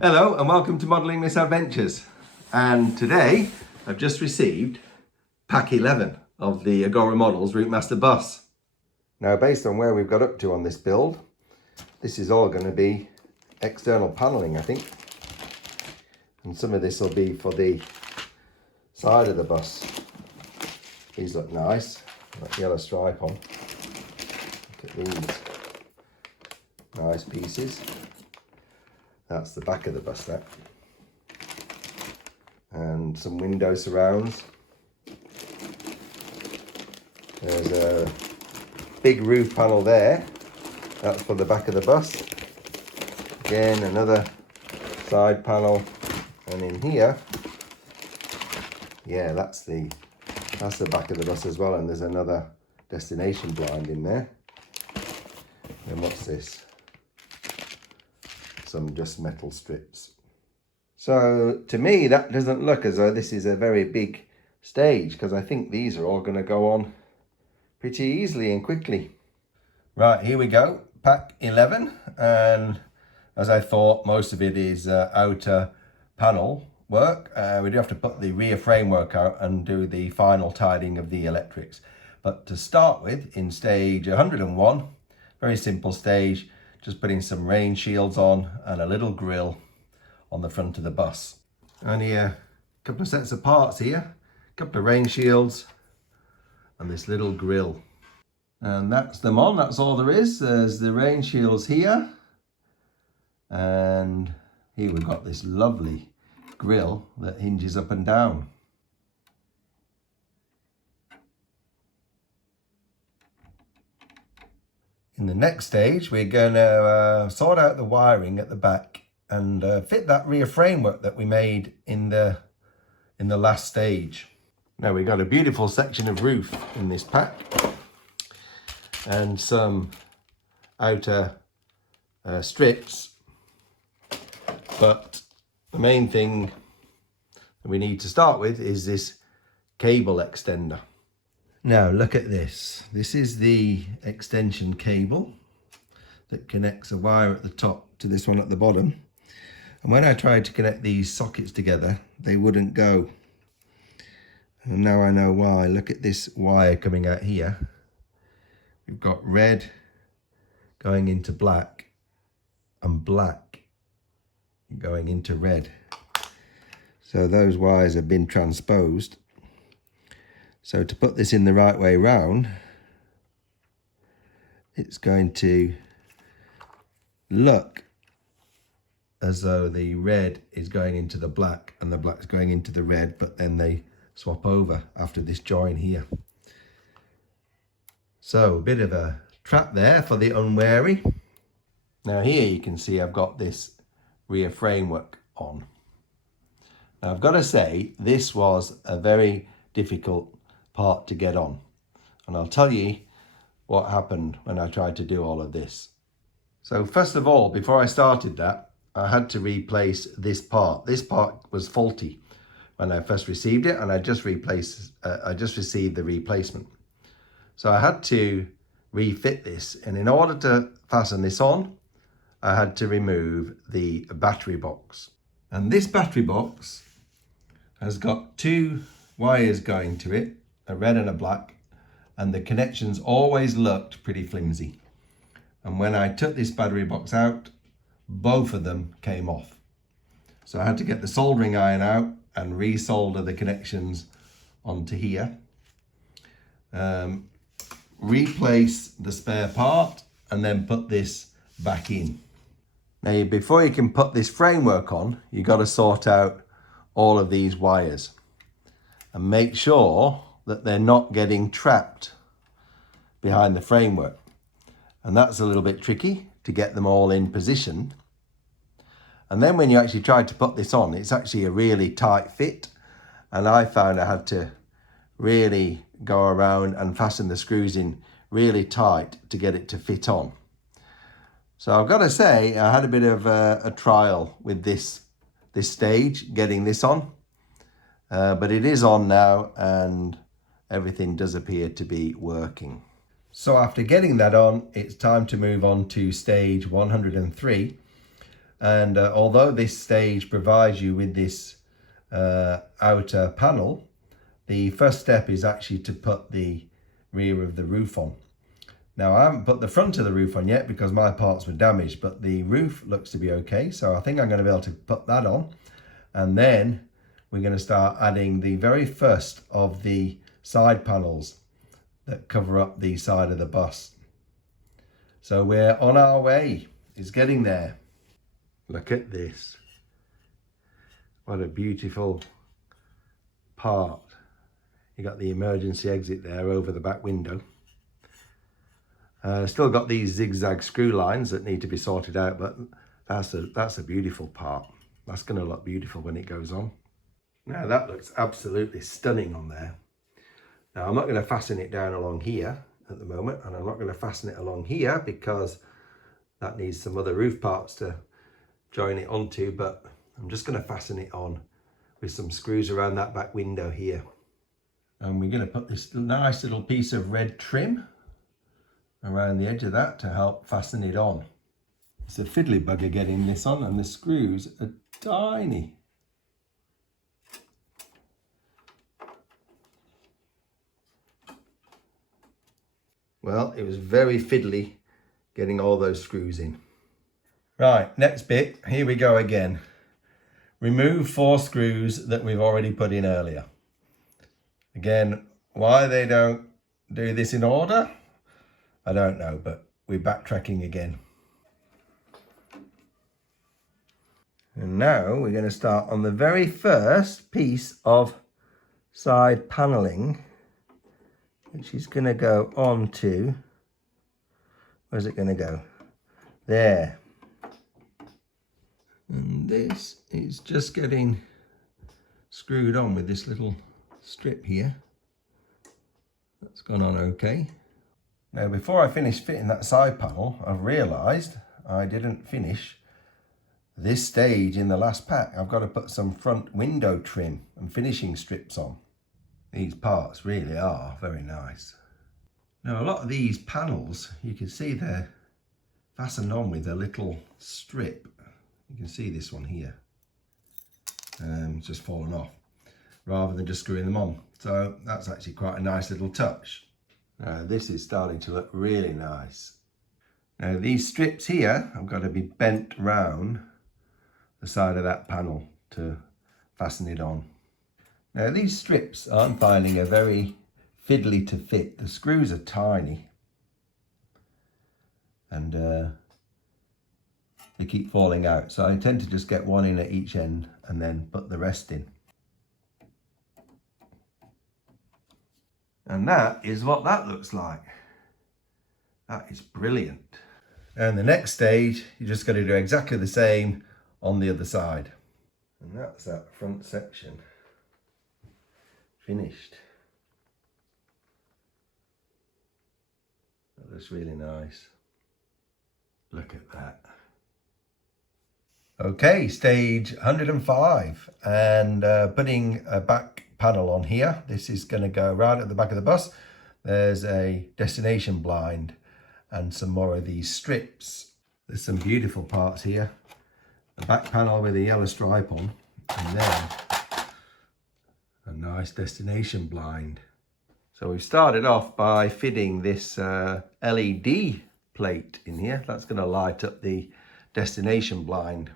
Hello and welcome to Modelling Misadventures. And today I've just received pack 11 of the Agora Models Routemaster bus. Now, based on where we've got up to on this build, this is all going to be external panelling, I think. And some of this will be for the side of the bus. These look nice, got yellow stripe on. Look at these nice pieces. That's the back of the bus, that. And some window surrounds. There's a big roof panel there. That's for the back of the bus. Again, another side panel. And in here, yeah, that's the back of the bus as well. And there's another destination blind in there. And what's this? Some just metal strips. So to me that doesn't look as though this is a very big stage, because I think these are all going to go on pretty easily and quickly. Right, here we go, pack 11, and as I thought, most of it is outer panel work. We do have to put the rear framework out and do the final tidying of the electrics. But to start with, in stage 101, very simple stage, just putting some rain shields on and a little grille on the front of the bus. Only a couple of sets of parts here, a couple of rain shields and this little grille. And that's them on, that's all there is. There's the rain shields here. And here we've got this lovely grille that hinges up and down. In the next stage, we're going to sort out the wiring at the back and fit that rear framework that we made in the last stage. Now we've got a beautiful section of roof in this pack and some outer strips, but the main thing that we need to start with is this cable extender. Now look at this. This is the extension cable that connects a wire at the top to this one at the bottom. And when I tried to connect these sockets together, they wouldn't go. And now I know why. Look at this wire coming out here. We've got red going into black and black going into red. So those wires have been transposed. So to put this in the right way round, it's going to look as though the red is going into the black and the black's going into the red, but then they swap over after this join here. So a bit of a trap there for the unwary. Now here you can see I've got this rear framework on. Now I've got to say, this was a very difficult part to get on, and I'll tell you what happened when I tried to do all of this. So first of all, before I started that, I had to replace this part. This part was faulty when I first received it, and I just received the replacement. So I had to refit this, and in order to fasten this on, I had to remove the battery box. And this battery box has got two wires going to it, a red and a black, and the connections always looked pretty flimsy. And when I took this battery box out, both of them came off. So I had to get the soldering iron out and resolder the connections onto here, replace the spare part, and then put this back in. Now, before you can put this framework on, you've got to sort out all of these wires and make sure that they're not getting trapped behind the framework. And that's a little bit tricky to get them all in position. And then when you actually try to put this on, it's actually a really tight fit. And I found I had to really go around and fasten the screws in really tight to get it to fit on. So I've got to say, I had a bit of a trial with this stage, getting this on. But it is on now, and everything does appear to be working. So after getting that on, it's time to move on to stage 103, And although this stage provides you with this outer panel, the first step is actually to put the rear of the roof on. Now I haven't put the front of the roof on yet because my parts were damaged, but the roof looks to be okay. So I think I'm going to be able to put that on. And then we're going to start adding the very first of the side panels that cover up the side of the bus. So we're on our way. It's getting there. Look at this. What a beautiful part. You got the emergency exit there over the back window. Still got these zigzag screw lines that need to be sorted out, but that's a beautiful part. That's going to look beautiful when it goes on. Now that looks absolutely stunning on there. Now I'm not going to fasten it down along here at the moment, and I'm not going to fasten it along here because that needs some other roof parts to join it onto, but I'm just going to fasten it on with some screws around that back window here. And we're going to put this nice little piece of red trim around the edge of that to help fasten it on. It's a fiddly bugger getting this on, and the screws are tiny. Well, it was very fiddly getting all those screws in. Right, next bit, here we go again. Remove 4 screws that we've already put in earlier. Again, why they don't do this in order, I don't know, but we're backtracking again. And now we're going to start on the very first piece of side paneling, which is going to go on to, where's it going to go? There. And this is just getting screwed on with this little strip here. That's gone on okay. Now before I finish fitting that side panel, I've realised I didn't finish this stage in the last pack. I've got to put some front window trim and finishing strips on. These parts really are very nice. Now a lot of these panels, you can see they're fastened on with a little strip. You can see this one here. It's just fallen off rather than just screwing them on. So that's actually quite a nice little touch. This is starting to look really nice. Now these strips here have got to be bent round the side of that panel to fasten it on. Now these strips I'm finding are very fiddly to fit. The screws are tiny and they keep falling out. So I tend to just get one in at each end and then put the rest in. And that is what that looks like. That is brilliant. And the next stage, you just got to do exactly the same on the other side. And that's that front section finished. That looks really nice. Look at that. Okay, stage 105, and putting a back panel on here. This is going to go right at the back of the bus. There's a destination blind and some more of these strips. There's some beautiful parts here. The back panel with a yellow stripe on, and then a nice destination blind. So we've started off by fitting this LED plate in here. That's going to light up the destination blind.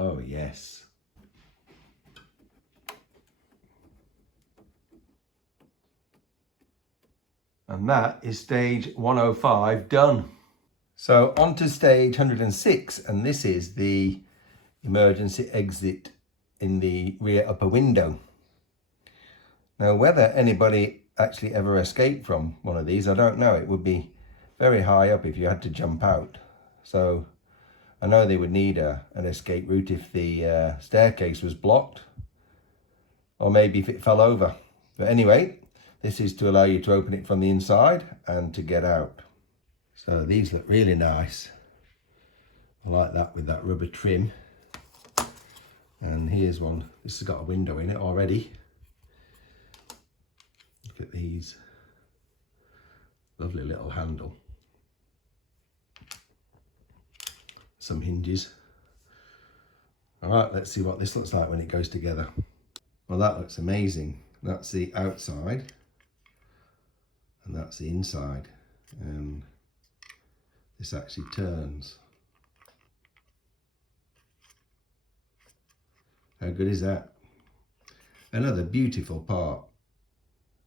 Oh yes. And that is stage 105 done. So on to stage 106, and this is the emergency exit in the rear upper window. Now whether anybody actually ever escaped from one of these, I don't know. It would be very high up if you had to jump out. So I know they would need an escape route if the staircase was blocked, or maybe if it fell over. But anyway, this is to allow you to open it from the inside and to get out. So these look really nice. I like that with that rubber trim. And here's one. This has got a window in it already. Look at these. Lovely little handle. Some hinges. All right, let's see what this looks like when it goes together. Well, that looks amazing. That's the outside and that's the inside. And this actually turns. How good is that? Another beautiful part.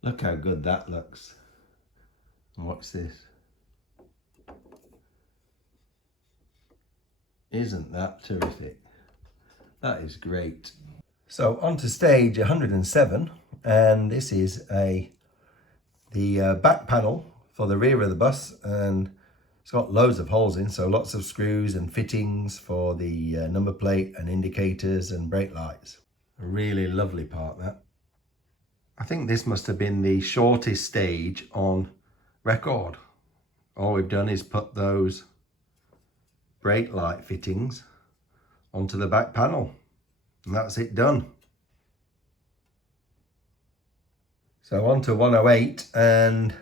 Look how good that looks. And what's this? Isn't that terrific? That is great. So on to stage 107, and this is the back panel for the rear of the bus, and it's got loads of holes in, so lots of screws and fittings for the number plate and indicators and brake lights. A really lovely part, that. I think this must have been the shortest stage on record. All we've done is put those brake light fittings onto the back panel, and that's it done. So on to 108, and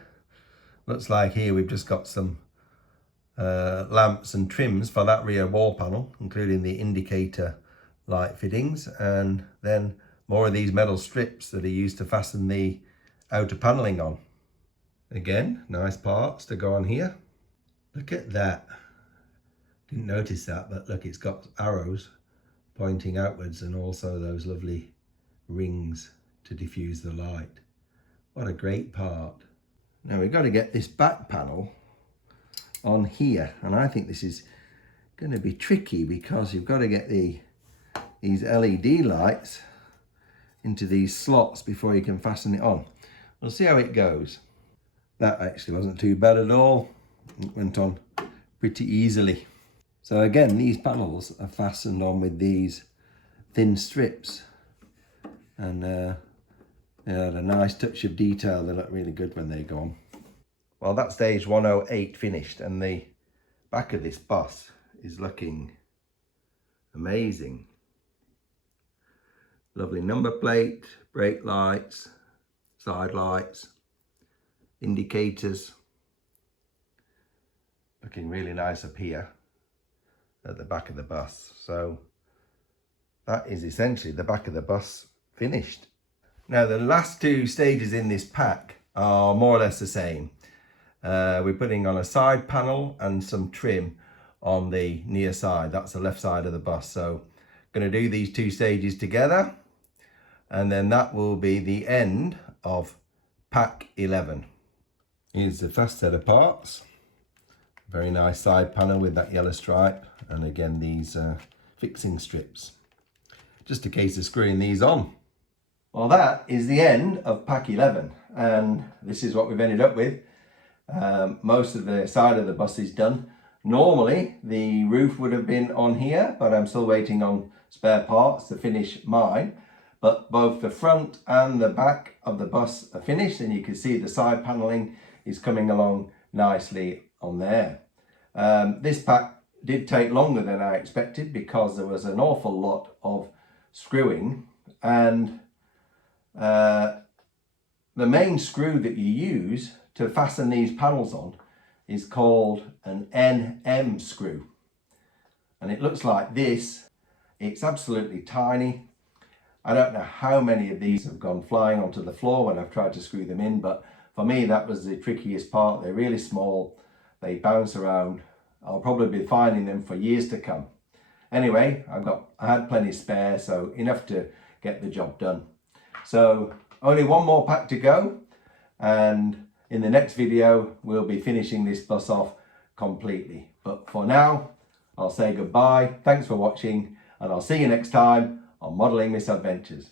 looks like here we've just got some lamps and trims for that rear wall panel, including the indicator light fittings, and then more of these metal strips that are used to fasten the outer paneling on. Again, nice parts to go on here. Look at that. Didn't notice that, but look, it's got arrows pointing outwards and also those lovely rings to diffuse the light. What a great part. Now we've got to get this back panel on here, and I think this is going to be tricky because you've got to get these LED lights into these slots before you can fasten it on. We'll see how it goes. That actually wasn't too bad at all. It went on pretty easily. So again, these panels are fastened on with these thin strips, and they had a nice touch of detail. They look really good when they go on. Well, that's stage 108 finished, and the back of this bus is looking amazing. Lovely number plate, brake lights, side lights, indicators. Looking really nice up here at the back of the bus. So that is essentially the back of the bus finished. Now the last two stages in this pack are more or less the same. We're putting on a side panel and some trim on the near side. That's the left side of the bus. So I'm going to do these two stages together, and then that will be the end of pack 11. Here's the first set of parts. Very nice side panel with that yellow stripe, and again these fixing strips. Just a case of screwing these on. Well, that is the end of pack 11, and this is what we've ended up with. Most of the side of the bus is done. Normally the roof would have been on here, but I'm still waiting on spare parts to finish mine. But both the front and the back of the bus are finished, and you can see the side paneling is coming along nicely on there. This pack did take longer than I expected because there was an awful lot of screwing, and the main screw that you use to fasten these panels on is called an NM screw, and it looks like this. It's absolutely tiny. I don't know how many of these have gone flying onto the floor when I've tried to screw them in, but for me that was the trickiest part. They're really small, they bounce around. I'll probably be finding them for years to come. Anyway, I had plenty spare, so enough to get the job done. So only one more pack to go, and in the next video we'll be finishing this bus off completely. But for now, I'll say goodbye. Thanks for watching, and I'll see you next time on Modelling Misadventures.